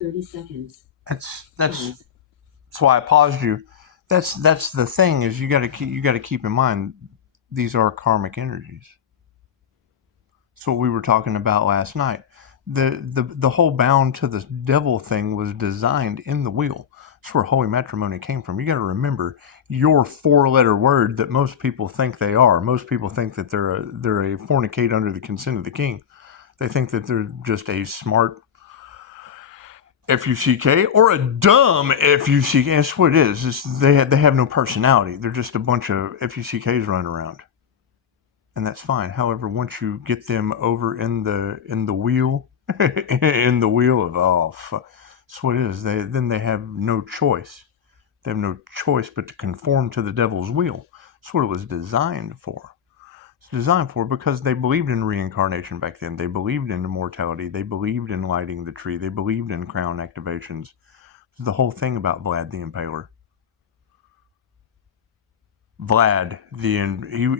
30 seconds. That's why I paused you. That's the thing, is you got to keep in mind these are karmic energies. That's what we were talking about last night. The whole bound to the devil thing was designed in the wheel. That's where holy matrimony came from. You got to remember your 4-letter word that most people think they are. Most people think that they're a fornicate under the consent of the king. They think that they're just a smart F-U-C-K or a dumb F-U-C-K. That's what it is. They have no personality. They're just a bunch of F-U-C-Ks running around. And that's fine. However, once you get them over in the wheel, in the wheel of that's what it is. Then they have no choice. They have no choice but to conform to the devil's wheel. That's what it was designed for. It's designed for because they believed in reincarnation back then. They believed in immortality. They believed in lighting the tree. They believed in crown activations. It's the whole thing about Vlad the Impaler. Vlad,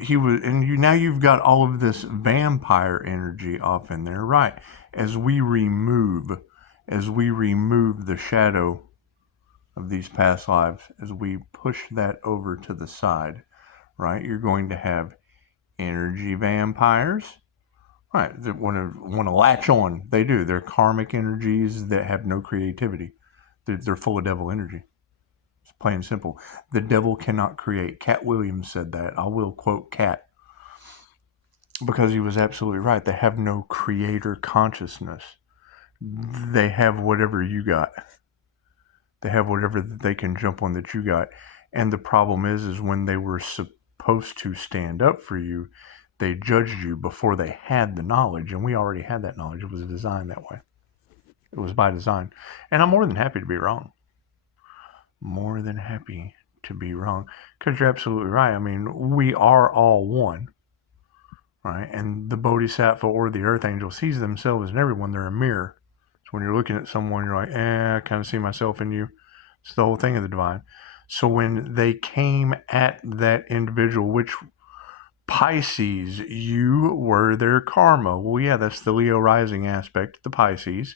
he was, and now you've got all of this vampire energy off in there, right? As we remove the shadow of these past lives, as we push that over to the side, right? You're going to have energy vampires, right? That want to latch on. They do. They're karmic energies that have no creativity. They're full of devil energy. Plain and simple. The devil cannot create. Cat Williams said that. I will quote Cat because he was absolutely right. They have no creator consciousness. They have whatever you got. They have whatever that they can jump on that you got. And the problem is when they were supposed to stand up for you, they judged you before they had the knowledge. And we already had that knowledge. It was designed that way. It was by design. And I'm more than happy to be wrong. More than happy to be wrong, because you're absolutely right. I mean, we are all one, right? And the Bodhisattva or the Earth Angel sees themselves in everyone. They're a mirror. So when you're looking at someone, you're like, I kind of see myself in you. It's the whole thing of the divine. So when they came at that individual, which Pisces, you were their karma. Well, yeah, that's the Leo rising aspect, the Pisces.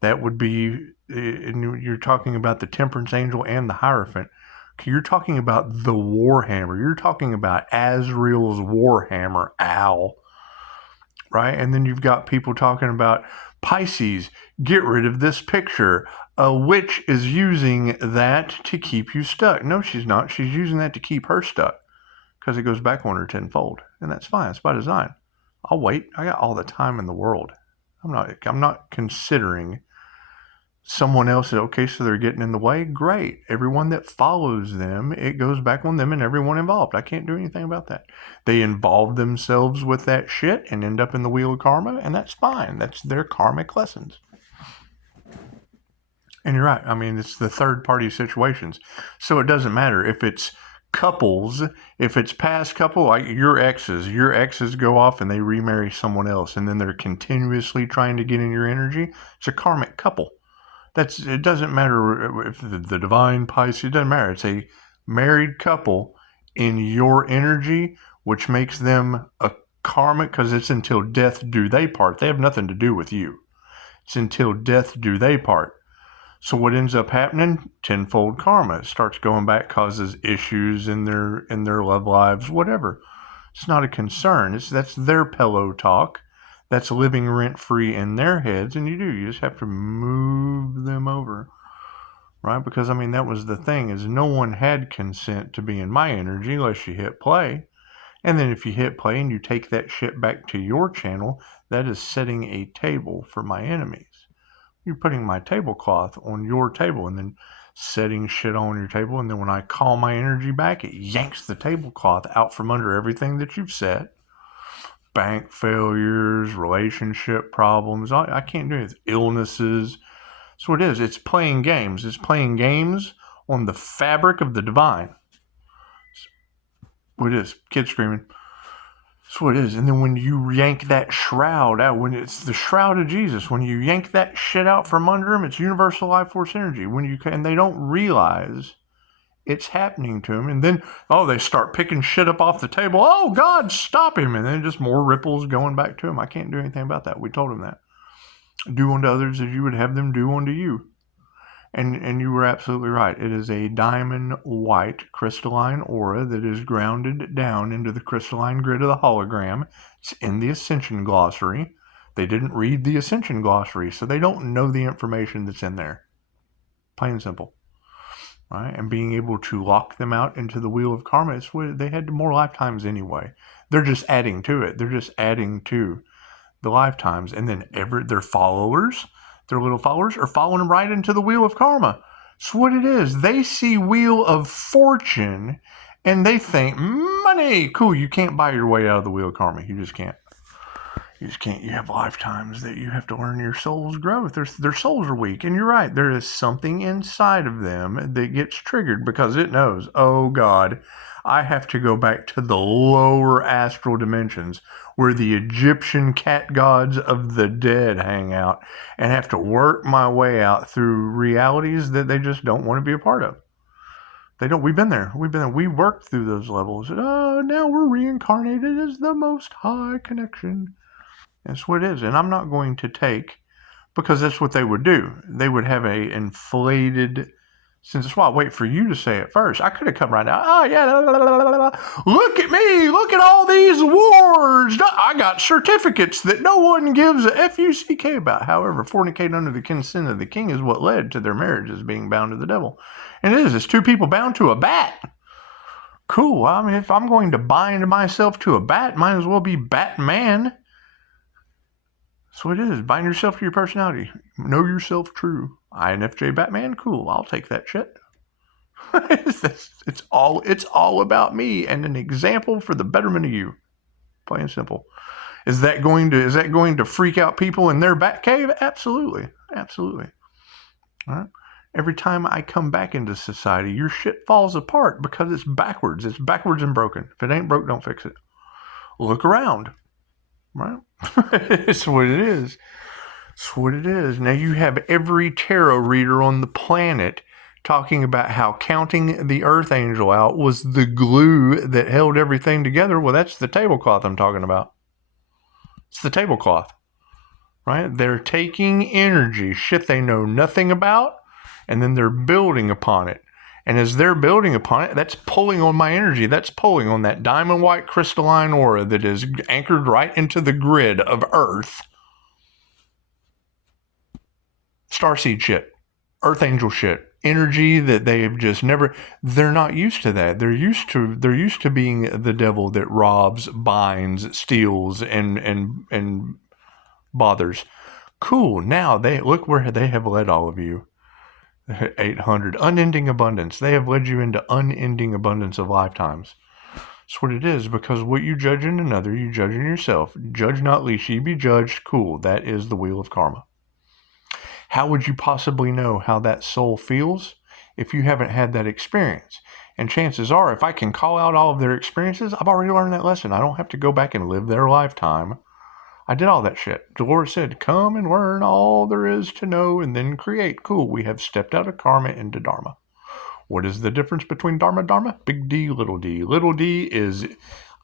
That would be, you're talking about the Temperance Angel and the Hierophant. You're talking about the Warhammer. You're talking about Azrael's Warhammer owl, right? And then you've got people talking about Pisces, get rid of this picture. A witch is using that to keep you stuck. No, she's not. She's using that to keep her stuck because it goes back on her tenfold. And that's fine. It's by design. I'll wait. I got all the time in the world. I'm not considering someone else. Okay, so they're getting in the way. Great. Everyone that follows them, it goes back on them and everyone involved. I can't do anything about that. They involve themselves with that shit and end up in the wheel of karma, and that's fine. That's their karmic lessons. And you're right. I mean, it's the third party situations. So it doesn't matter if it's couples, if it's past couple, like your exes go off and they remarry someone else, and then they're continuously trying to get in your energy. It's a karmic couple. It doesn't matter if the divine Pisces, it doesn't matter. It's a married couple in your energy, which makes them a karmic, because it's until death do they part. They have nothing to do with you. It's until death do they part. So what ends up happening? Tenfold karma. It starts going back, causes issues in their love lives, whatever. It's not a concern. That's their pillow talk. That's living rent-free in their heads, and you just have to move them over, right? Because, I mean, that was the thing, is no one had consent to be in my energy unless you hit play. And then if you hit play and you take that shit back to your channel, that is setting a table for my enemies. You're putting my tablecloth on your table and then setting shit on your table, and then when I call my energy back, it yanks the tablecloth out from under everything that you've set. Bank failures, relationship problems. I can't do it. Illnesses. That's what it is. It's playing games. It's playing games on the fabric of the divine. What it is. Kids screaming. That's what it is. And then when you yank that shroud out, when it's the shroud of Jesus, when you yank that shit out from under them, it's universal life force energy. And they don't realize it's happening to him, and then they start picking shit up off the table. Oh God, stop him! And then just more ripples going back to him. I can't do anything about that. We told him that. Do unto others as you would have them do unto you. And you were absolutely right. It is a diamond white crystalline aura that is grounded down into the crystalline grid of the hologram. It's in the Ascension Glossary. They didn't read the Ascension Glossary, so they don't know the information that's in there. Plain and simple. Right? And being able to lock them out into the wheel of karma, it's what they had more lifetimes anyway. They're just adding to it. They're just adding to the lifetimes. And then their followers, their little followers, are following them right into the wheel of karma. It's what it is. They see Wheel of Fortune and they think, money. Cool, you can't buy your way out of the wheel of karma. You just can't. You just can't. You have lifetimes that you have to learn your soul's growth. Their souls are weak. And you're right. There is something inside of them that gets triggered because it knows, oh God, I have to go back to the lower astral dimensions where the Egyptian cat gods of the dead hang out and have to work my way out through realities that they just don't want to be a part of. They don't. We've been there. We worked through those levels. Oh, now we're reincarnated as the Most High connection. That's what it is. And I'm not going to take, because that's what they would do. They would have a inflated sense. That's why I wait for you to say it first. I could have come right out. Oh, yeah. Look at me. Look at all these wars. I got certificates that no one gives a F-U-C-K about. However, fornicate under the consent of the king is what led to their marriages being bound to the devil. And it is. It's two people bound to a bat. Cool. I mean, if I'm going to bind myself to a bat, might as well be Batman. That's what it is. Bind yourself to your personality. Know yourself true. INFJ Batman? Cool. I'll take that shit. It's all about me and an example for the betterment of you. Plain and simple. Is that going to freak out people in their bat cave? Absolutely. Absolutely. All right. Every time I come back into society, your shit falls apart because it's backwards. It's backwards and broken. If it ain't broke, don't fix it. Look around. Right? It's what it is. It's what it is. Now you have every tarot reader on the planet talking about how counting the earth angel out was the glue that held everything together. Well, that's the tablecloth I'm talking about. It's the tablecloth. Right? They're taking energy, shit they know nothing about, and then they're building upon it. And as they're building upon it, that's pulling on my energy. That's pulling on that diamond white crystalline aura that is anchored right into the grid of Earth. Starseed shit. Earth angel shit. Energy that they have just never... They're not used to that. They're used to being the devil that robs, binds, steals, and bothers. Cool. Now, look where they have led all of you. 800. Unending abundance. They have led you into unending abundance of lifetimes. That's what it is, because what you judge in another, you judge in yourself. Judge not, lest ye be judged. Cool. That is the wheel of karma. How would you possibly know how that soul feels if you haven't had that experience? And chances are, if I can call out all of their experiences, I've already learned that lesson. I don't have to go back and live their lifetime. I did all that shit. Dolores said, come and learn all there is to know and then create. Cool. We have stepped out of karma into dharma. What is the difference between dharma? Big D, little d. Little d is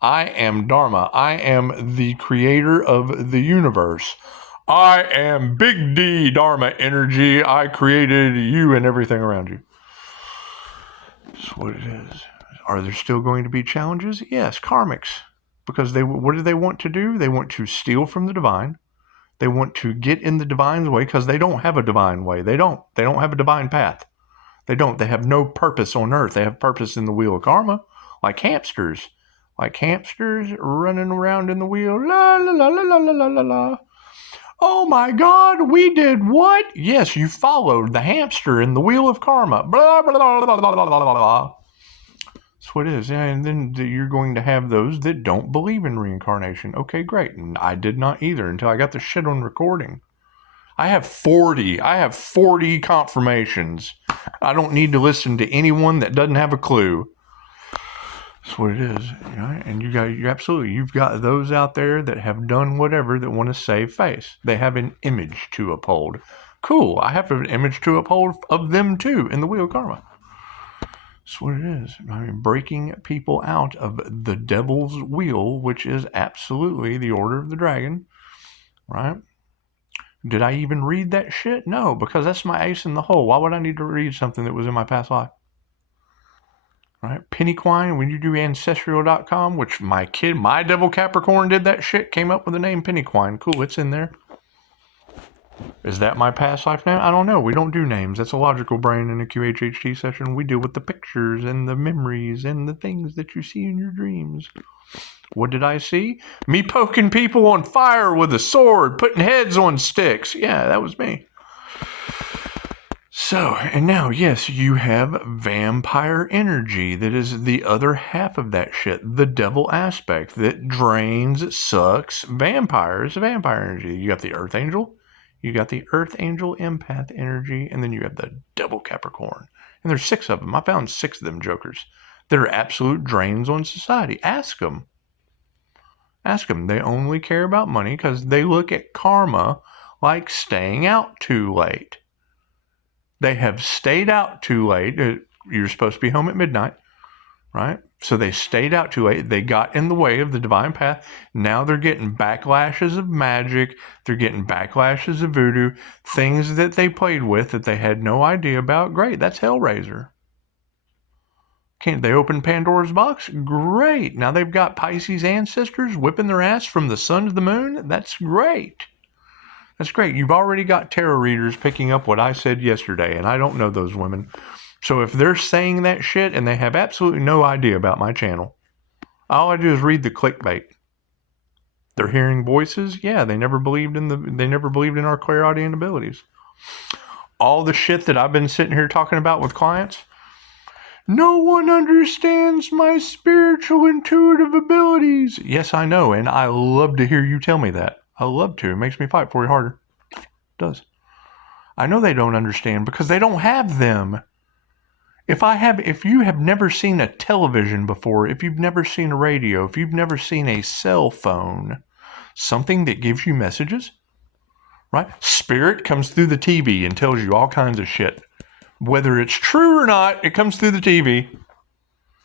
I am dharma. I am the creator of the universe. I am big D dharma energy. I created you and everything around you. That's what it is. Are there still going to be challenges? Yes, karmics. Because what do they want to do? They want to steal from the divine. They want to get in the divine's way because they don't have a divine way. They don't have a divine path. They don't. They have no purpose on earth. They have purpose in the wheel of karma, like hamsters. Like hamsters running around in the wheel. La, la, la, la, la, la, la, la. Oh my God, we did what? Yes, you followed the hamster in the wheel of karma. Blah, blah, blah, blah, blah, blah, blah, blah. That's what it is. And then you're going to have those that don't believe in reincarnation. Okay, great. And I did not either until I got the shit on recording. I have 40 confirmations. I don't need to listen to anyone that doesn't have a clue. That's what it is. And you've got those out there that have done whatever that want to save face. They have an image to uphold. Cool. I have an image to uphold of them too in the wheel of karma. That's what it is. I mean, breaking people out of the devil's wheel, which is absolutely the order of the dragon, right? Did I even read that shit? No, because that's my ace in the hole. Why would I need to read something that was in my past life? Right? Pennyquine, when you do ancestral.com, which my devil Capricorn did that shit, came up with the name Pennyquine. Cool, it's in there. Is that my past life now? I don't know. We don't do names. That's a logical brain in a QHHT session. We deal with the pictures and the memories and the things that you see in your dreams. What did I see? Me poking people on fire with a sword, putting heads on sticks. Yeah, that was me. So, and now, yes, you have vampire energy. That is the other half of that shit. The devil aspect that drains, sucks vampires, vampire energy. You got the earth angel. You got the earth angel empath energy. And then you have the devil Capricorn. And there's 6 of them. I found 6 of them jokers that are absolute drains on society. Ask them. Ask them. They only care about money because they look at karma like staying out too late. They have stayed out too late. You're supposed to be home at midnight, right? So they stayed out too late. They got in the way of the divine path. Now they're getting backlashes of magic. They're getting backlashes of voodoo. Things that they played with that they had no idea about. Great. That's Hellraiser. Can't they open Pandora's box? Great. Now they've got Pisces ancestors whipping their ass from the sun to the moon. That's great. That's great. You've already got tarot readers picking up what I said yesterday, and I don't know those women. So if they're saying that shit and they have absolutely no idea about my channel, all I do is read the clickbait. They're hearing voices. Yeah, they never believed in our clairaudient abilities. All the shit that I've been sitting here talking about with clients. No one understands my spiritual intuitive abilities. Yes, I know, and I love to hear you tell me that. I love to. It makes me fight for you harder. It does. I know they don't understand because they don't have them. If you have never seen a television before, if you've never seen a radio, if you've never seen a cell phone, something that gives you messages, right? Spirit comes through the TV and tells you all kinds of shit. Whether it's true or not, it comes through the TV.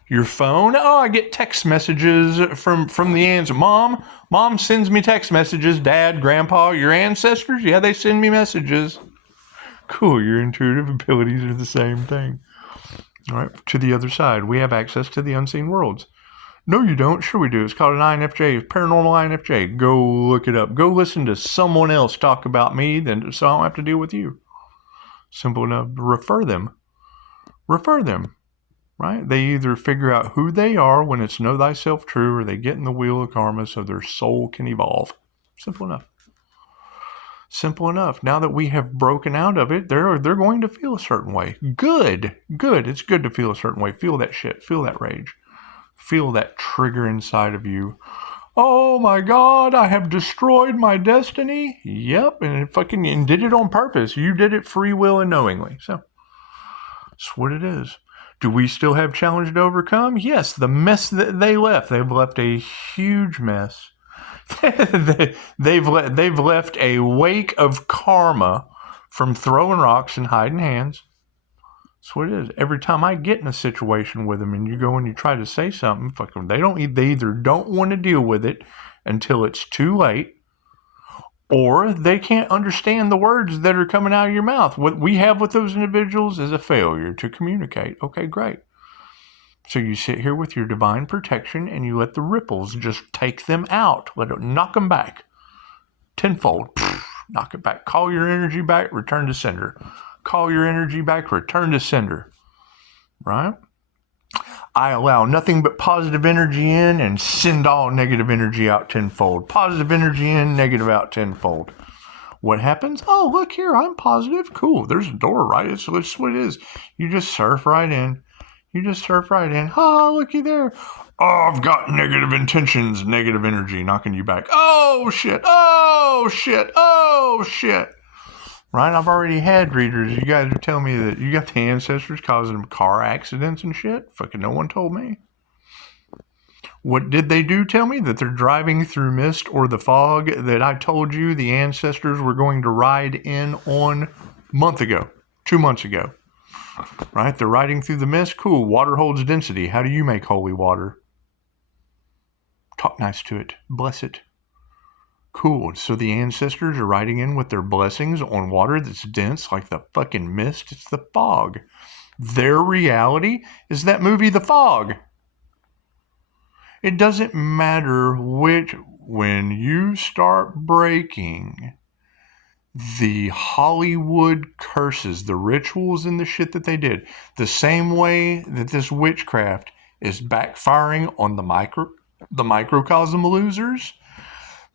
Your phone, I get text messages from the ancestors. Mom sends me text messages. Dad, Grandpa, your ancestors, yeah, they send me messages. Cool, your intuitive abilities are the same thing. All right, to the other side, we have access to the unseen worlds. No, you don't. Sure we do. It's called an INFJ, paranormal INFJ. Go look it up. Go listen to someone else talk about me, so I don't have to deal with you. Simple enough. Refer them. Right? They either figure out who they are when it's know thyself true, or they get in the wheel of karma so their soul can evolve. Simple enough. Simple enough. Now that we have broken out of it, they're going to feel a certain way. Good. It's good to feel a certain way. Feel that shit. Feel that rage. Feel that trigger inside of you. Oh my God, I have destroyed my destiny. Yep, and did it on purpose. You did it free will and knowingly. So that's what it is. Do we still have challenge to overcome? Yes, the mess that they left. They've left a huge mess. they've left a wake of karma from throwing rocks and hiding hands. That's what it is. Every time I get in a situation with them and you go and you try to say something, they either don't want to deal with it until it's too late, or they can't understand the words that are coming out of your mouth. What we have with those individuals is a failure to communicate. Okay, great. So you sit here with your divine protection and you let the ripples just take them out. Let it knock them back. Tenfold. Knock it back. Call your energy back, return to sender. Call your energy back, return to sender. Right? I allow nothing but positive energy in and send all negative energy out tenfold. Positive energy in, negative out tenfold. What happens? Oh, look here, I'm positive. Cool, there's a door, right? It's what it is. You just surf right in. Oh, looky there. Oh, I've got negative intentions, negative energy knocking you back. Oh, shit. Right? I've already had readers. You guys are telling me that you got the ancestors causing them car accidents and shit. Fucking no one told me. What did they do tell me? That they're driving through mist or the fog that I told you the ancestors were going to ride in on 2 months ago. Right? They're riding through the mist. Cool. Water holds density. How do you make holy water? Talk nice to it. Bless it. Cool. So the ancestors are riding in with their blessings on water that's dense like the fucking mist. It's the fog. Their reality is that movie, The Fog. It doesn't matter when you start breaking the Hollywood curses, the rituals and the shit that they did, the same way that this witchcraft is backfiring on the microcosm losers.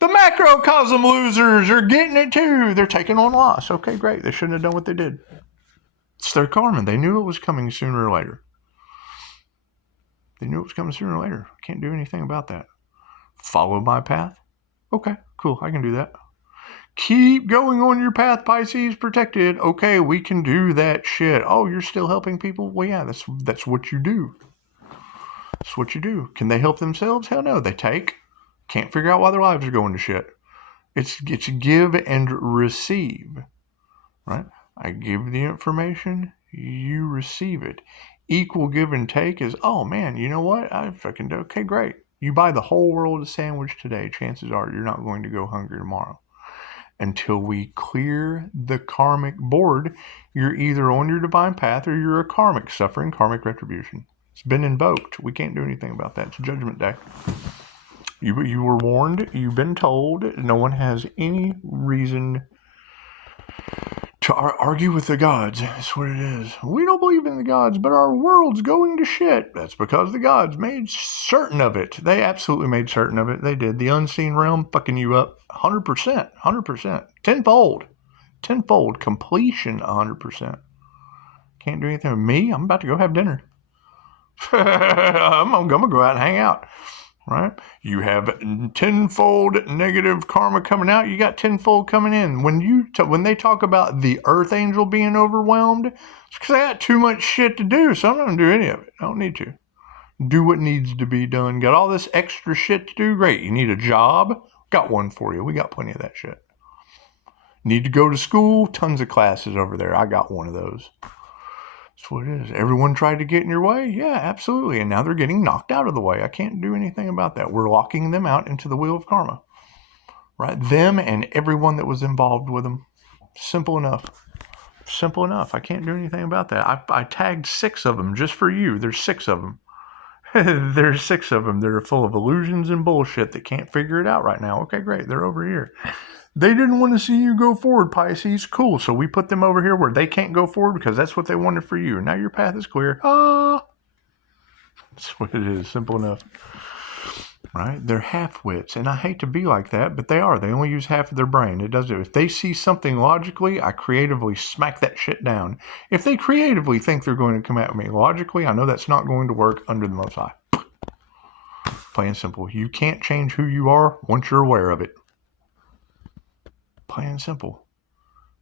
The macrocosm losers are getting it too. They're taking on loss. Okay, great. They shouldn't have done what they did. It's their karma. They knew it was coming sooner or later. They knew it was coming sooner or later. Can't do anything about that. Follow my path? Okay, cool. I can do that. Keep going on your path, Pisces. Protected. Okay, we can do that shit. Oh, you're still helping people? Well, yeah, that's what you do. That's what you do. Can they help themselves? Hell no. They take. Can't figure out why their lives are going to shit. It's give and receive, right? I give the information, you receive it. Equal give and take is, oh man, you know what? I fucking do. Okay, great. You buy the whole world a sandwich today. Chances are you're not going to go hungry tomorrow. Until we clear the karmic board, you're either on your divine path or you're a karmic, suffering karmic retribution. It's been invoked. We can't do anything about that. It's Judgment Day. You were warned. You've been told. No one has any reason to argue with the gods. That's what it is. We don't believe in the gods, but our world's going to shit. That's because the gods made certain of it. They absolutely made certain of it. They did. The unseen realm fucking you up 100%. 100%. Tenfold. Completion 100%. Can't do anything with me. I'm about to go have dinner. I'm gonna go out and hang out. Right? You have tenfold negative karma coming out. You got tenfold coming in. When they talk about the earth angel being overwhelmed, it's because I got too much shit to do, so I'm not going to do any of it. I don't need to. Do what needs to be done. Got all this extra shit to do? Great. You need a job? Got one for you. We got plenty of that shit. Need to go to school? Tons of classes over there. I got one of those. That's what it is. Everyone tried to get in your way? Yeah, absolutely. And now they're getting knocked out of the way. I can't do anything about that. We're locking them out into the wheel of karma. Right? Them and everyone that was involved with them. Simple enough. Simple enough. I can't do anything about that. I tagged 6 of them just for you. There's 6 of them. There's 6 of them that are full of illusions and bullshit that can't figure it out right now. Okay, great. They're over here. They didn't want to see you go forward, Pisces. Cool. So we put them over here where they can't go forward because that's what they wanted for you. Now your path is clear. That's what it is. Simple enough. Right? They're half-wits. And I hate to be like that, but they are. They only use half of their brain. It does it. If they see something logically, I creatively smack that shit down. If they creatively think they're going to come at me logically, I know that's not going to work under the Most High. Plain and simple. You can't change who you are once you're aware of it. Plain and simple.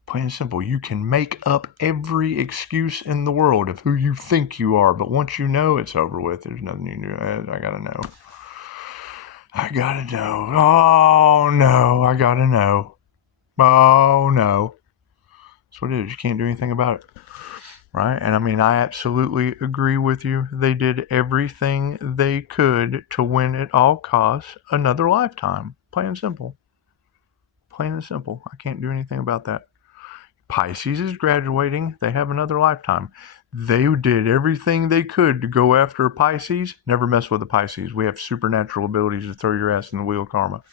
Plain and simple. You can make up every excuse in the world of who you think you are, but once you know, it's over with. There's nothing you can do. I gotta know. I gotta know. Oh, no. I gotta know. Oh, no. That's what it is. You can't do anything about it. Right? And I mean, I absolutely agree with you. They did everything they could to win at all costs another lifetime. Plain and simple. Plain and simple. I can't do anything about that. Pisces is graduating. They have another lifetime. They did everything they could to go after Pisces. Never mess with a Pisces. We have supernatural abilities to throw your ass in the wheel of karma.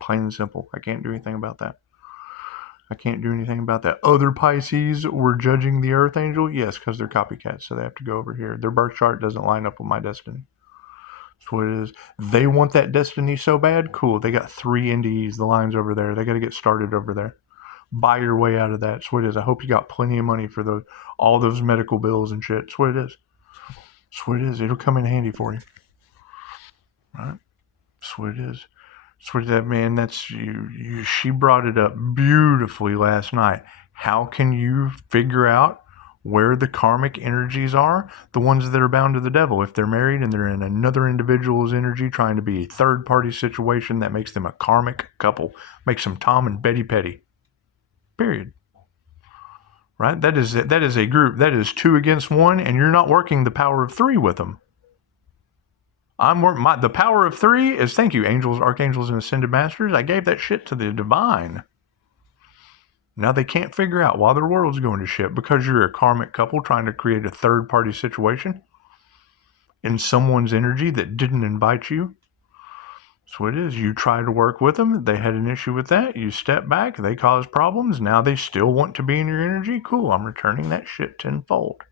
Plain and simple. I can't do anything about that. I can't do anything about that. Other Pisces were judging the Earth Angel? Yes, because they're copycats, so they have to go over here. Their birth chart doesn't line up with my destiny. That's what it is. They want that destiny so bad? Cool. They got 3 NDEs. The line's over there. They got to get started over there. Buy your way out of that. That's what it is. I hope you got plenty of money for all those medical bills and shit. That's what it is. That's what it is. It'll come in handy for you. Right? That's what it is. That's what that, man, that's you. She brought it up beautifully last night. How can you figure out where the karmic energies are? The ones that are bound to the devil. If they're married and they're in another individual's energy trying to be a third-party situation, that makes them a karmic couple. Makes them Tom and Betty Petty. Period. Right? That is a group. That is 2 against 1, and you're not working the power of 3 with them. The power of 3 is, thank you, angels, archangels, and ascended masters. I gave that shit to the divine. Now they can't figure out why their world's going to shit because you're a karmic couple trying to create a third-party situation in someone's energy that didn't invite you. That's what it is. You try to work with them. They had an issue with that. You step back. They cause problems. Now they still want to be in your energy. Cool. I'm returning that shit tenfold.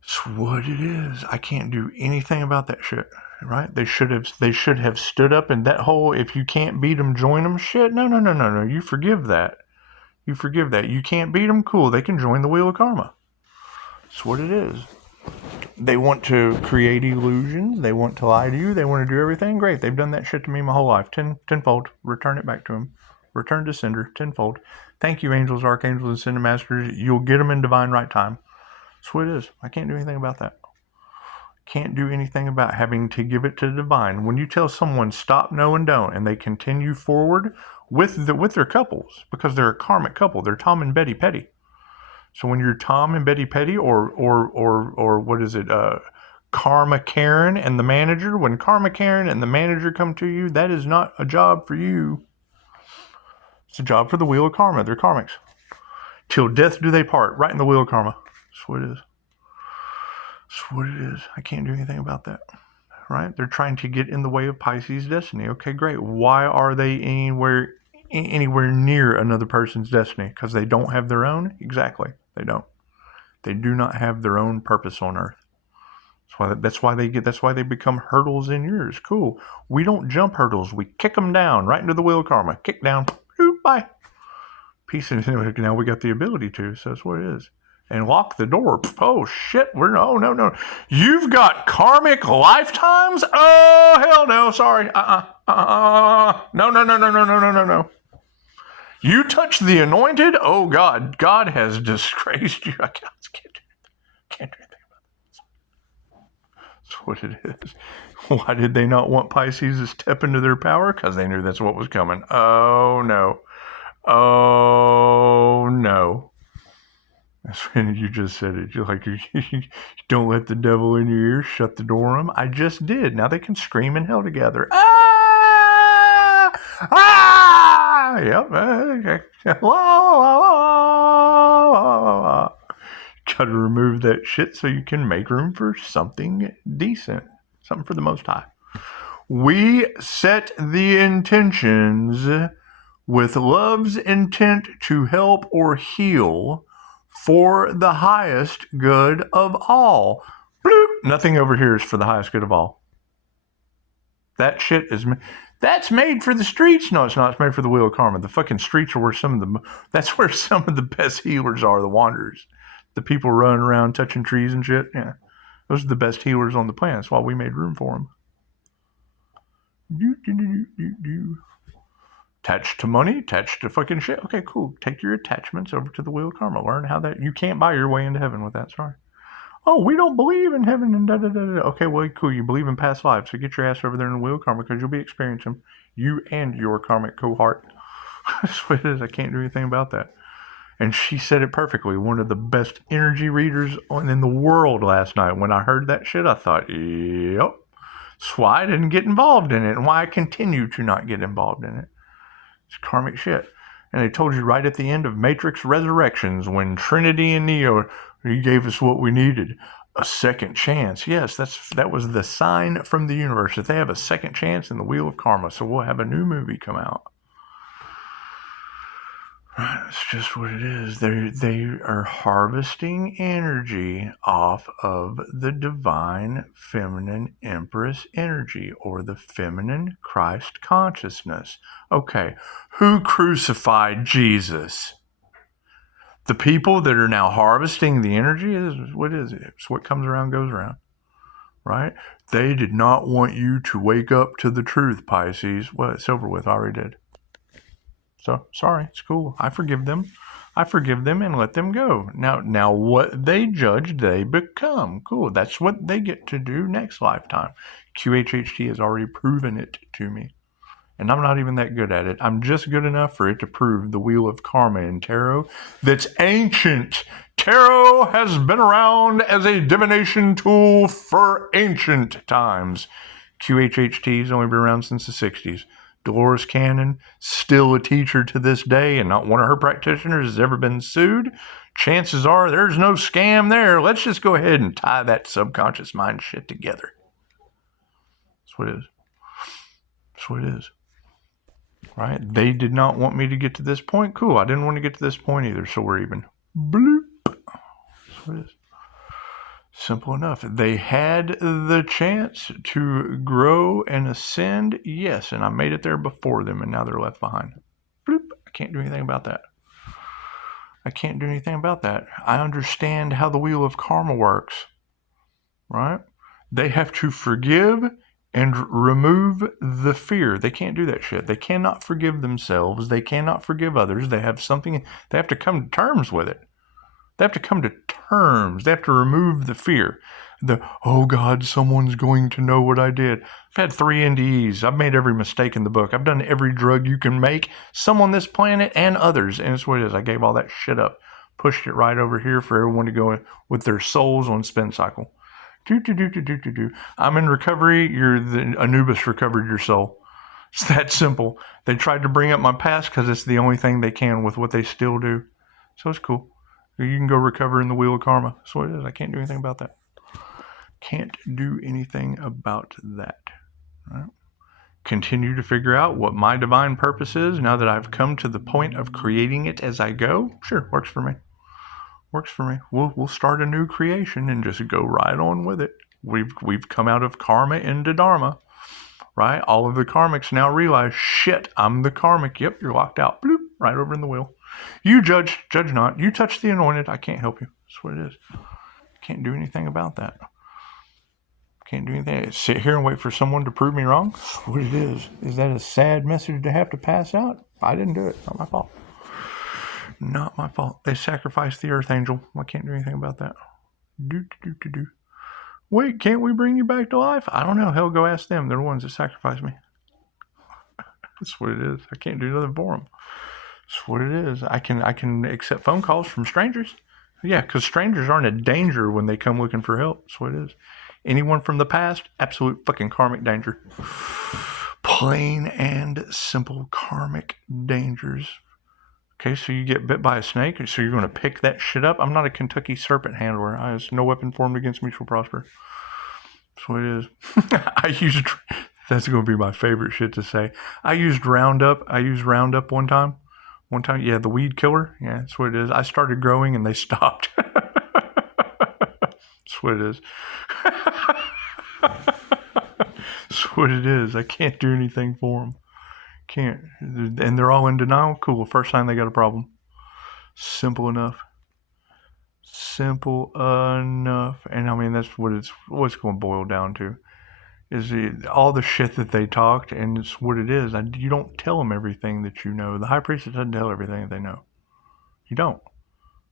That's what it is. I can't do anything about that shit. Right? They should have stood up in that whole, if you can't beat them, join them shit. No. You forgive that. You can't beat them. Cool. They can join the wheel of karma. That's what it is. They want to create illusions. They want to lie to you. They want to do everything. Great. They've done that shit to me my whole life. Tenfold. Return it back to them. Return to sender. Tenfold. Thank you, angels, archangels, and sender masters. You'll get them in divine right time. That's what it is. I can't do anything about that. Can't do anything about having to give it to the divine. When you tell someone stop, no, and don't, and they continue forward with their couples, because they're a karmic couple, they're Tom and Betty Petty. So when you're Tom and Betty Petty, or what is it, Karma Karen and the manager, when Karma Karen and the manager come to you, that is not a job for you. It's a job for the wheel of karma. They're karmics. Till death do they part, right in the wheel of karma. That's what it is. That's what it is. I can't do anything about that. Right? They're trying to get in the way of Pisces' destiny. Okay, great. Why are they anywhere near another person's destiny? Because they don't have their own? Exactly. They don't. They do not have their own purpose on earth. That's why they become hurdles in yours. Cool. We don't jump hurdles. We kick them down right into the wheel of karma. Kick down. Bye. Peace. And now we got the ability to. So that's what it is. And lock the door. Oh shit, no. You've got karmic lifetimes? Oh hell no, sorry. No. You touch the anointed? Oh God has disgraced you. I can't do anything about that. That's what it is. Why did they not want Pisces to step into their power? Because they knew that's what was coming. Oh no. That's when you just said it. You're like, you don't let the devil in your ears, shut the door on them. I just did. Now they can scream in hell together. Yep. Okay. Got to remove that shit so you can make room for something decent. Something for the Most High. We set the intentions with love's intent to help or heal for the highest good of all. Bloop. Nothing over here is for the highest good of all. That shit that's made for the streets. No, it's not. It's made for the wheel of karma. The fucking streets are where that's where some of the best healers are, the wanderers. The people running around touching trees and shit. Yeah. Those are the best healers on the planet. That's why we made room for them. Attached to money, attached to fucking shit. Okay, cool. Take your attachments over to the wheel of karma. Learn how that, you can't buy your way into heaven with that. Sorry. Oh, we don't believe in heaven and da-da-da-da. Okay, well, cool. You believe in past lives. So get your ass over there in the wheel of karma because you'll be experiencing you and your karmic cohort. That's what it is. I can't do anything about that. And she said it perfectly. One of the best energy readers in the world last night. When I heard that shit, I thought, yep. That's why I didn't get involved in it and why I continue to not get involved in it. It's karmic shit. And they told you right at the end of Matrix Resurrections when Trinity and Neo, he gave us what we needed, a second chance. Yes, that was the sign from the universe that they have a second chance in the wheel of karma. So we'll have a new movie come out. It's just what it is. They are harvesting energy off of the divine feminine empress energy or the feminine Christ consciousness. Okay, who crucified Jesus? The people that are now harvesting the energy is what is it? It's what comes around goes around, right? They did not want you to wake up to the truth, Pisces. Well, it's over with. I already did. So, sorry, it's cool. I forgive them and let them go. Now what they judge, they become. Cool. That's what they get to do next lifetime. QHHT has already proven it to me. And I'm not even that good at it. I'm just good enough for it to prove the wheel of karma in tarot that's ancient Tarot has been around as a divination tool for ancient times. QHHT's only been around since the 60s. Dolores Cannon, still a teacher to this day, and not one of her practitioners has ever been sued. Chances are there's no scam there. Let's just go ahead and tie that subconscious mind shit together. That's what it is. That's what it is. Right? They did not want me to get to this point. Cool. I didn't want to get to this point either, so we're even. Bloop. That's what it is. Simple enough. They had the chance to grow and ascend, yes, and I made it there before them, and now they're left behind. Bloop. I can't do anything about that. I can't do anything about that. I understand how the wheel of karma works, right? They have to forgive and remove the fear. They can't do that shit. They cannot forgive themselves. They cannot forgive others. They have something, they have to come to terms with it. They have to come to terms. They have to remove the fear. Oh God, someone's going to know what I did. I've had 3 NDEs. I've made every mistake in the book. I've done every drug you can make, some on this planet and others. And it's what it is. I gave all that shit up. Pushed it right over here for everyone to go with their souls on spin cycle. I'm in recovery. The Anubis recovered your soul. It's that simple. They tried to bring up my past because it's the only thing they can with what they still do. So it's cool. You can go recover in the wheel of karma. That's what it is. I can't do anything about that. Can't do anything about that. Right? Continue to figure out what my divine purpose is now that I've come to the point of creating it as I go. Sure, works for me. Works for me. We'll start a new creation and just go right on with it. We've come out of karma into dharma. Right? All of the karmics now realize, shit, I'm the karmic. Yep, you're locked out. Bloop, right over in the wheel. You judge not. You touch the anointed. I can't help you. That's what it is. Can't do anything about that. Can't do anything. Sit here and wait for someone to prove me wrong. That's what it is. Is that a sad message to have to pass out? I didn't do it. Not my fault. Not my fault. They sacrificed the earth angel. I can't do anything about that. Do. Wait, can't we bring you back to life? I don't know. Hell, go ask them. They're the ones that sacrificed me. That's what it is. I can't do nothing for them. That's what it is. I can accept phone calls from strangers. Yeah, because strangers aren't a danger when they come looking for help. That's what it is. Anyone from the past, absolute fucking karmic danger. Plain and simple karmic dangers. Okay, so you get bit by a snake, so you're going to pick that shit up? I'm not a Kentucky serpent handler. No weapon formed against me shall prosper. That's what it is. That's going to be my favorite shit to say. I used Roundup one time. Yeah, the weed killer. Yeah, that's what it is. I started growing and they stopped. That's what it is. That's what it is. I can't do anything for them. Can't. And they're all in denial. Cool. First time they got a problem. Simple enough. Simple enough. And I mean, that's what's going to boil down to. Is all the shit that they talked, and it's what it is. You don't tell them everything that you know. The high priestess doesn't tell everything that they know. You don't.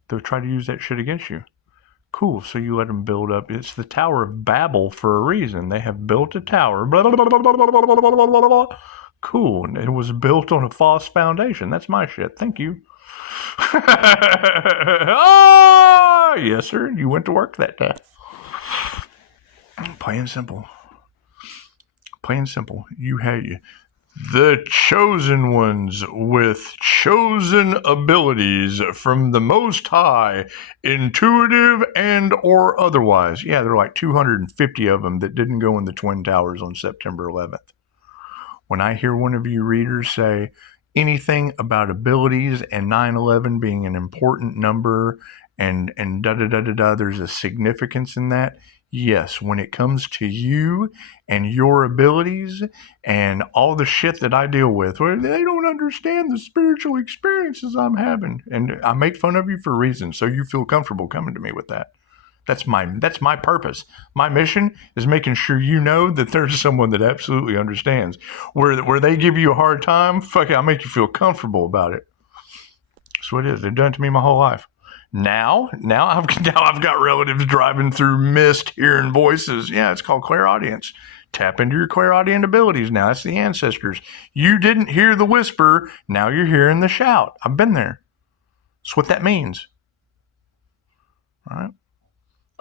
They'll try to use that shit against you. Cool, so you let them build up. It's the Tower of Babel for a reason. They have built a tower. Blah, blah, blah, blah, blah, blah, blah, blah, blah, blah. Cool, and it was built on a false foundation. That's my shit. Thank you. Oh, yes, sir. You went to work that day. Plain and simple. Plain and simple. You had the chosen ones with chosen abilities from the Most High, intuitive and or otherwise. Yeah, there are like 250 of them that didn't go in the Twin Towers on September 11th. When I hear one of you readers say anything about abilities and 9/11 being an important number and da-da-da-da-da, there's a significance in that. Yes, when it comes to you and your abilities and all the shit that I deal with, where they don't understand the spiritual experiences I'm having. And I make fun of you for a reason, so you feel comfortable coming to me with that. That's my purpose. My mission is making sure you know that there's someone that absolutely understands. Where they give you a hard time, fuck it, I'll make you feel comfortable about it. That's what it is. They've done it to me my whole life. Now I've got relatives driving through mist, hearing voices. Yeah, it's called clairaudience. Tap into your clairaudient abilities now. That's the ancestors. You didn't hear the whisper. Now you're hearing the shout. I've been there. That's what that means. right?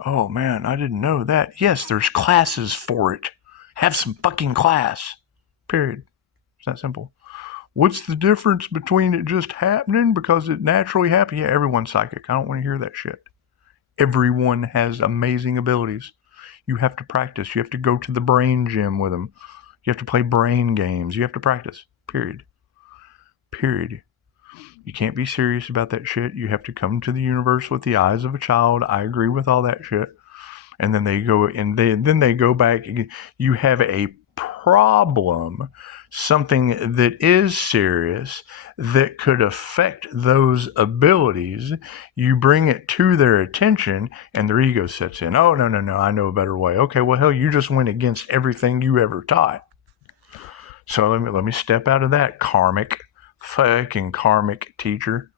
Oh man, I didn't know that. Yes, there's classes for it. Have some fucking class. Period. It's that simple. What's the difference between it just happening because it naturally happened? Yeah, everyone's psychic. I don't want to hear that shit. Everyone has amazing abilities. You have to practice. You have to go to the brain gym with them. You have to play brain games. You have to practice. Period. Period. You can't be serious about that shit. You have to come to the universe with the eyes of a child. I agree with all that shit. And then they go back. You have a problem, something that is serious that could affect those abilities. You bring it to their attention, and their ego sets in. Oh, no, I know a better way. Okay, well, hell, you just went against everything you ever taught. So let me step out of that fucking karmic teacher.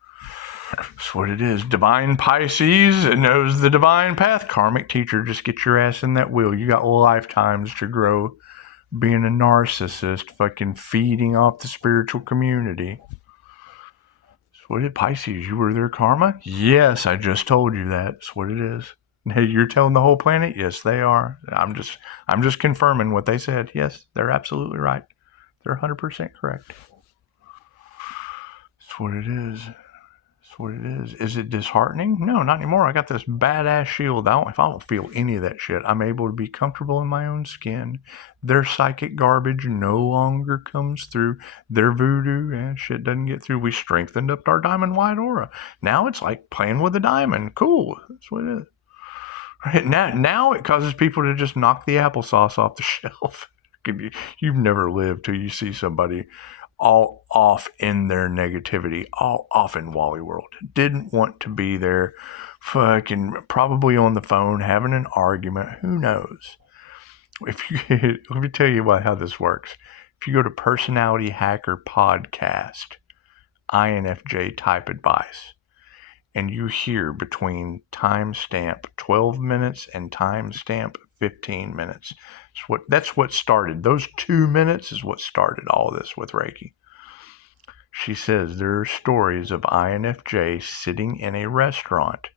That's what it is. Divine Pisces knows the divine path. Karmic teacher, just get your ass in that wheel. You got lifetimes to grow being a narcissist, fucking feeding off the spiritual community. That's what it is. Pisces, you were their karma? Yes, I just told you that. That's what it is. Hey, you're telling the whole planet? Yes, they are. I'm just confirming what they said. Yes, they're absolutely right. They're 100% correct. That's what it is. That's what it is. Is it disheartening? No, not anymore. I got this badass shield. If I don't feel any of that shit, I'm able to be comfortable in my own skin. Their psychic garbage no longer comes through. Their voodoo, shit doesn't get through. We strengthened up our diamond white aura. Now it's like playing with a diamond. Cool. That's what it is. Right? Now it causes people to just knock the applesauce off the shelf. You've never lived till you see somebody all off in their negativity, all off in Wally World. Didn't want to be there, fucking probably on the phone having an argument. Who knows? Let me tell you how this works. If you go to Personality Hacker Podcast, INFJ type advice, and you hear between timestamp 12 minutes and timestamp 15 minutes. That's what started. Those 2 minutes is what started all this with Reiki. She says there are stories of INFJ sitting in a restaurant,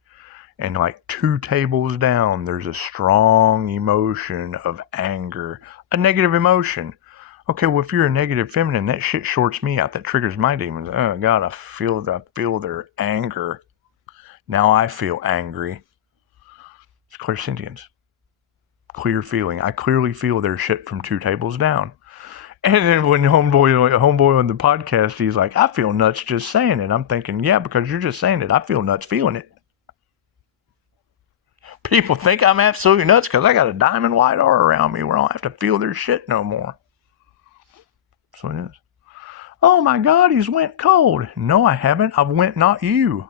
and like 2 tables down, there's a strong emotion of anger, a negative emotion. Okay, well, if you're a negative feminine, that shit shorts me out. That triggers my demons. Oh, God, I feel their anger. Now I feel angry. It's clairsentience. Clear feeling. I clearly feel their shit from 2 tables down. And then when homeboy on the podcast, he's like, I feel nuts just saying it. I'm thinking, yeah, because you're just saying it. I feel nuts feeling it. People think I'm absolutely nuts because I got a diamond white aura around me where I don't have to feel their shit no more. So it is. Oh my God, he's went cold. No, I haven't. I've went not you.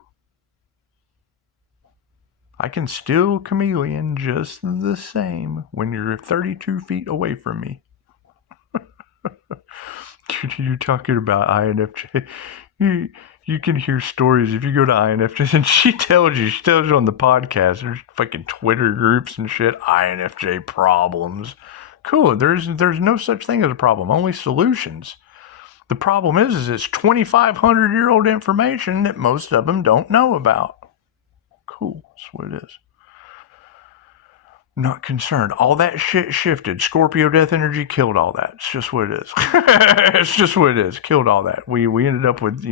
I can still chameleon just the same when you're 32 feet away from me. You're talking about INFJ. You can hear stories if you go to INFJ, and she tells you on the podcast, there's fucking Twitter groups and shit, INFJ problems. Cool, there's no such thing as a problem, only solutions. The problem is it's 2,500-year-old information that most of them don't know about. Cool, that's what it is. Not concerned. All that shit shifted. Scorpio death energy killed all that. It's just what it is. It's just what it is. Killed all that. We ended up with,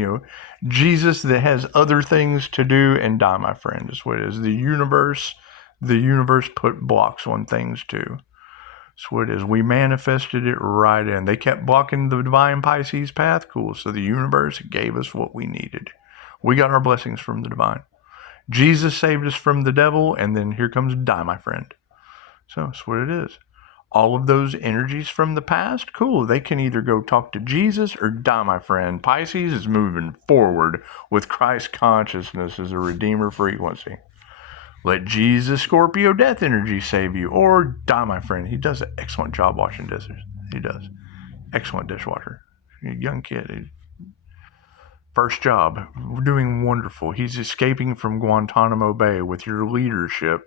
Jesus that has other things to do and die, my friend. That's what it is. The universe put blocks on things too. That's what it is. We manifested it right in. They kept blocking the divine Pisces path. Cool. So the universe gave us what we needed. We got our blessings from the divine. Jesus saved us from the devil, and then here comes die, my friend. So that's what it is. All of those energies from the past, cool. They can either go talk to Jesus or die, my friend. Pisces is moving forward with Christ consciousness as a redeemer frequency. Let Jesus Scorpio death energy save you, or die, my friend. He does an excellent job washing dishes. He does. Excellent dishwasher. Young kid. First job. Doing wonderful. He's escaping from Guantanamo Bay with your leadership,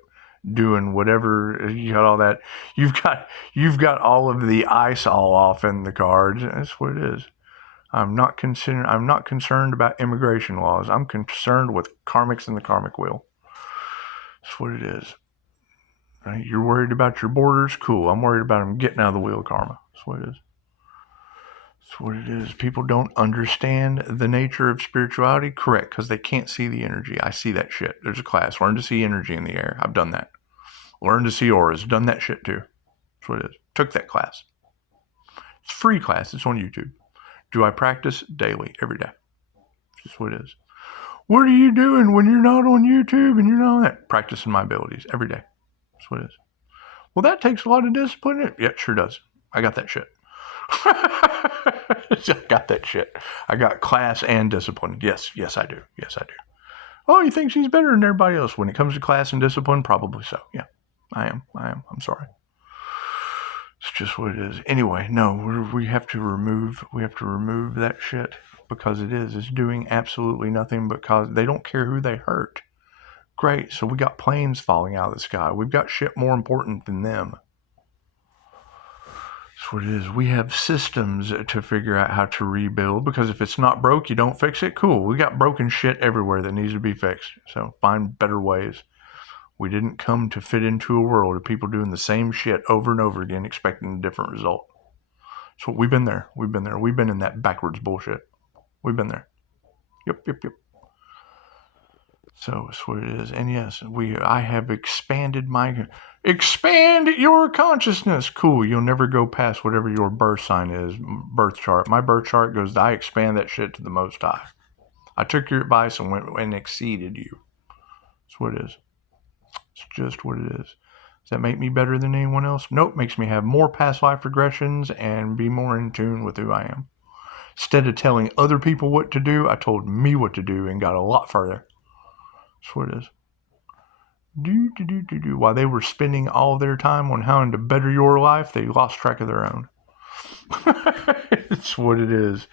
doing whatever. You got all that. You've got all of the ice all off in the cards. That's what it is. I'm not concerned about immigration laws. I'm concerned with karmics and the karmic wheel. That's what it is. Right? You're worried about your borders? Cool. I'm worried about them getting out of the wheel of karma. That's what it is. That's what it is. People don't understand the nature of spirituality. Correct, because they can't see the energy. I see that shit. There's a class. Learn to see energy in the air. I've done that. Learn to see auras. Done that shit too. That's what it is. Took that class. It's a free class. It's on YouTube. Do I practice? Daily, every day. That's just what it is. What are you doing when you're not on YouTube and you're not on that? Practicing my abilities every day. That's what it is. Well, that takes a lot of discipline. Yeah, it sure does. I got that shit. I got that shit. I got class and discipline. Yes, I do. Yes, I do. Oh, you think she's better than everybody else? When it comes to class and discipline, probably so. Yeah, I am. I'm sorry. It's just what it is. Anyway, no, we have to remove that shit because it's doing absolutely nothing because they don't care who they hurt. Great, so we got planes falling out of the sky. We've got shit more important than them. That's what it is. We have systems to figure out how to rebuild because if it's not broke, you don't fix it. Cool. We got broken shit everywhere that needs to be fixed. So find better ways. We didn't come to fit into a world of people doing the same shit over and over again, expecting a different result. So we've been there. We've been in that backwards bullshit. We've been there. Yep. So that's what it is. And yes, I have expand your consciousness. Cool. You'll never go past whatever your birth sign is, birth chart. My birth chart goes, I expand that shit to the Most High. I took your advice and went and exceeded you. That's what it is. It's just what it is. Does that make me better than anyone else? Nope. Makes me have more past life regressions and be more in tune with who I am. Instead of telling other people what to do, I told me what to do and got a lot further. That's what it is. While they were spending all their time on how to better your life, they lost track of their own. It's what it is.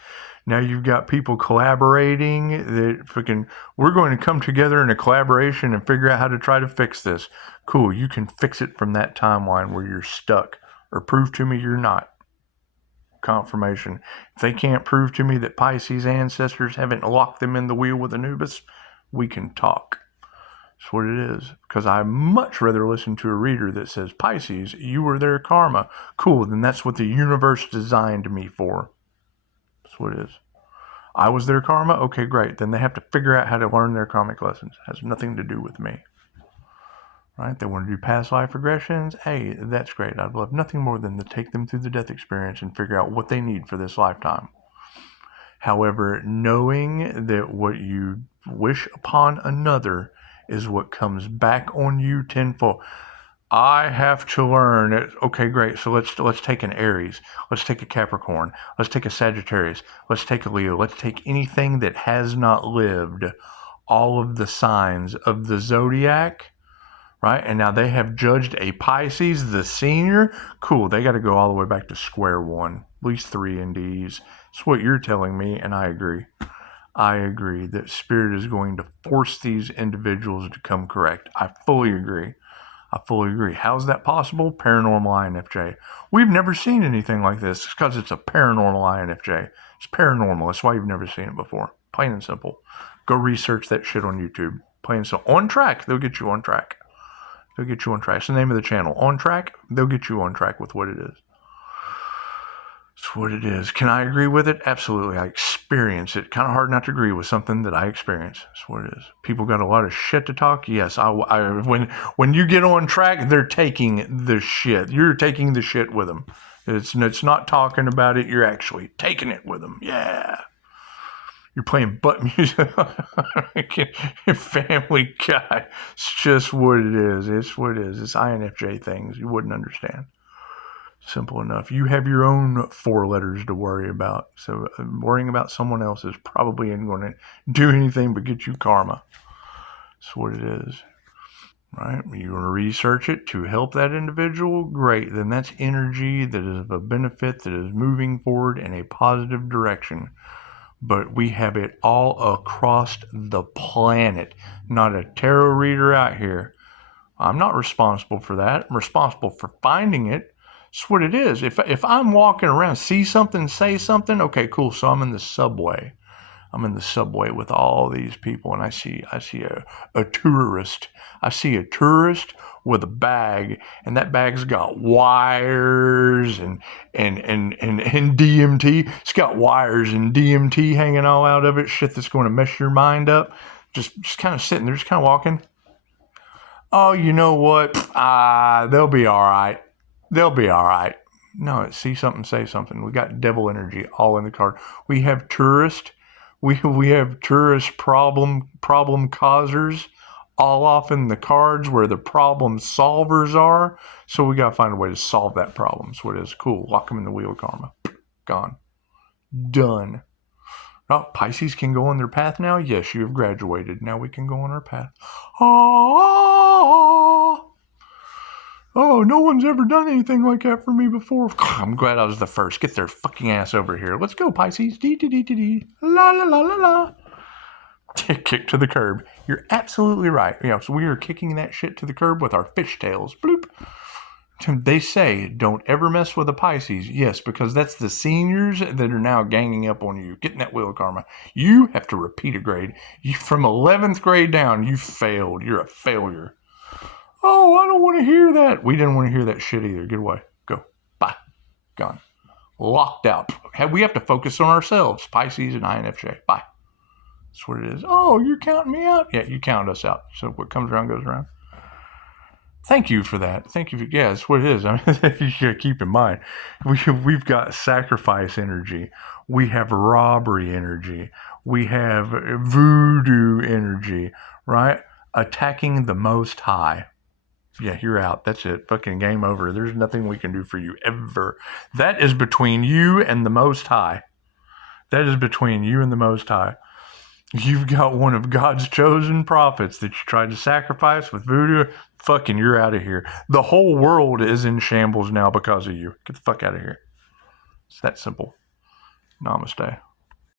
Now you've got people collaborating that freaking, we're going to come together in a collaboration and figure out how to try to fix this. Cool, you can fix it from that timeline where you're stuck. Or prove to me you're not. Confirmation. If they can't prove to me that Pisces ancestors haven't locked them in the wheel with Anubis, we can talk. That's what it is. Because I much rather listen to a reader that says, Pisces, you were their karma. Cool, then that's what the universe designed me for. That's what it is. I was their karma? Okay, great. Then they have to figure out how to learn their karmic lessons. It has nothing to do with me. Right? They want to do past life regressions. Hey, that's great. I'd love nothing more than to take them through the death experience and figure out what they need for this lifetime. However, knowing that what you wish upon another is what comes back on you tenfold. I have to learn it. Okay, great. So let's take an Aries. Let's take a Capricorn. Let's take a Sagittarius. Let's take a Leo. Let's take anything that has not lived all of the signs of the zodiac, right? And now they have judged a Pisces, the senior. Cool. They got to go all the way back to square one. At least 3 NDs. It's what you're telling me, and I agree. I agree that Spirit is going to force these individuals to come correct. I fully agree. How's that possible? Paranormal INFJ. We've never seen anything like this. It's because it's a paranormal INFJ. It's paranormal. That's why you've never seen it before. Plain and simple. Go research that shit on YouTube. Plain and simple. On Track. They'll get you on track. It's the name of the channel. On Track. They'll get you on track with what it is. It's what it is. Can I agree with it? Absolutely. I experience it. Kind of hard not to agree with something that I experience. That's what it is. People got a lot of shit to talk. Yes, when you get on track, they're taking the shit. You're taking the shit with them. It's not talking about it. You're actually taking it with them. Yeah. You're playing butt music. Family Guy. It's just what it is. It's what it is. It's INFJ things. You wouldn't understand. Simple enough. You have your own 4 letters to worry about. So worrying about someone else is probably ain't going to do anything but get you karma. That's what it is. Right? You want to research it to help that individual? Great. Then that's energy that is of a benefit, that is moving forward in a positive direction. But we have it all across the planet. Not a tarot reader out here. I'm not responsible for that. I'm responsible for finding it. That's what it is. If I'm walking around, see something, say something, okay, cool. So I'm in the subway. I'm in the subway with all these people, and I see a tourist. I see a tourist with a bag, and that bag's got wires and DMT. It's got wires and DMT hanging all out of it. Shit that's going to mess your mind up. Just kind of sitting there, just kind of walking. Oh, you know what? They'll be all right. They'll be all right. No, see something, say something. We got devil energy all in the card. We have tourist. We have tourist problem causers all off in the cards where the problem solvers are. So we got to find a way to solve that problem. That's what it is. Cool. Lock them in the wheel of karma. Gone. Done. Oh, Pisces can go on their path now? Yes, you have graduated. Now we can go on our path. Oh, no one's ever done anything like that for me before. I'm glad I was the first. Get their fucking ass over here. Let's go, Pisces. Dee. La la la la la. Kick to the curb. You're absolutely right. Yeah, so we are kicking that shit to the curb with our fishtails. Bloop. They say don't ever mess with a Pisces. Yes, because that's the seniors that are now ganging up on you, getting that wheel of karma. You have to repeat a grade. From 11th grade down, you failed. You're a failure. Oh, I don't want to hear that. We didn't want to hear that shit either. Get away. Go. Bye. Gone. Locked out. We have to focus on ourselves. Pisces and INFJ. Bye. That's what it is. Oh, you're counting me out? Yeah, you count us out. So what comes around goes around. Thank you for that. Thank you. Yeah, that's what it is. I mean, you should keep in mind. We've got sacrifice energy. We have robbery energy. We have voodoo energy, right? Attacking the Most High. Yeah, you're out. That's it. Fucking game over. There's nothing we can do for you ever. That is between you and the Most High. That is between you and the Most High. You've got one of God's chosen prophets that you tried to sacrifice with voodoo. Fucking, you're out of here. The whole world is in shambles now because of you. Get the fuck out of here. It's that simple. Namaste.